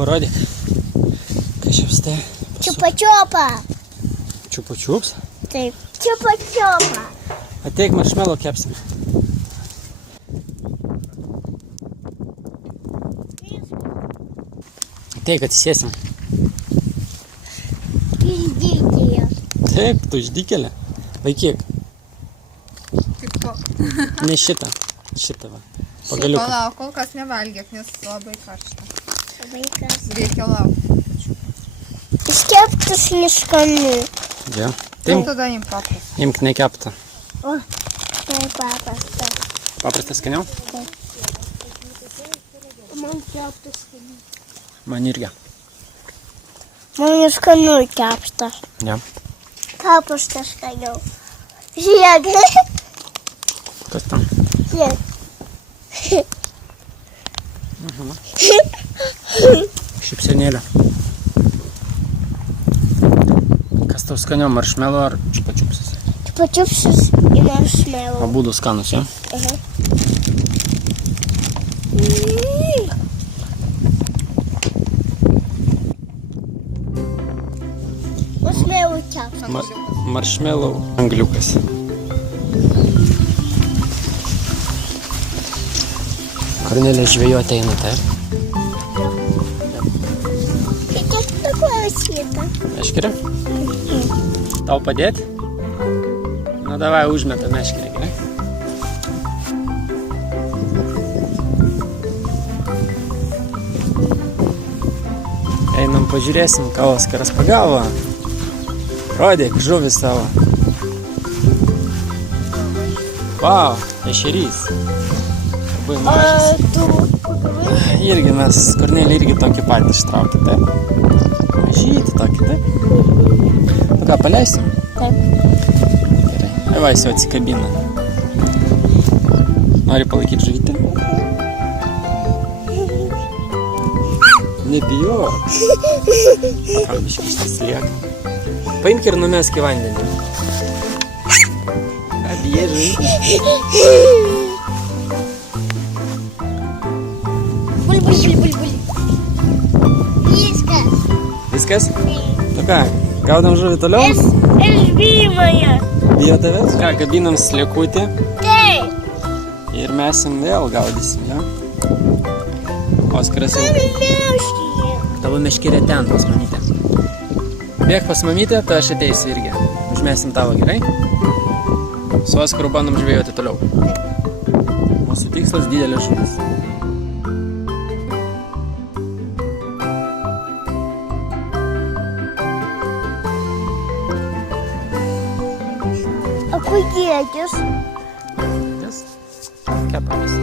Parodyk, kai čia vstai. Čiupa-čiupa. Čiupa-čiups? Taip, čiupa-čiupa. Ateik, maršmelo kepsime. Ateik, atsisėsim. Išdykėlė. Taip, tu išdykėlė. Vaikyk. Kaip to? Ne šitą. Šitą va. Pagaliuką. Palauk, kol kas nevalgyk, nes labai karšta. Vaikas. Reikia laukti. Iškeptas neskanu. Ja. Tai tada imk paprastą. Imk nekeptą. O, tai paprasta. Paprastas skaniau? Man keptas skanu. Man irgi. Man neskanu keptas. Ja. Paprastas skaniau. Žiūrėk. Kas tam? Žiūrėk. Šipsenėlė. Kas tau skaniau, maršmelo ar čiupa-čiupsas? Čiupa-čiupsas ir maršmelo. Abudu skanus, ja? Maršmelo keptas. Maršmelo angliukas. Kornelė žvejoti eina, taip? Kiek tu klausyta? Meškerė? Tau padėti? Na, davai, užmeta meškerį, gerai? Einam pažiūrėsim, ką Oskaras pagavo. Rodyk žuvį savo. Vau, ešerys. Labai mažas. Irgi mes, Kornelė irgi tokį patį ištraukė, taip? Mažytį tokį, taip? Nu ką, paleisim? Taip. Gerai. Vai, jis jau atsikabina. Nori palaikyti žuvytę? Nebijok. Pakalbiškai išsilieka. Paimk ir numesk į vandenį. Ką bijai žuvytę? Bul. Viskas. Viskas? Nu ką, gaudam žuvį toliau? Aš bijo mane. Bijo tavęs? Ką, kabinam sliekutį Taip. ir mes jam vėl gaudysim, ja? Oskaras jau... Meškė. Tavo meškerė ten, pas mamytę. Bėg pas mamytę, tai aš ateisiu irgi. Užmesim tavo, gerai? Su Oskaru bandom žvejoti toliau. Mūsų tikslas didelė žuvis. O kur dėtis? Nes kepamės.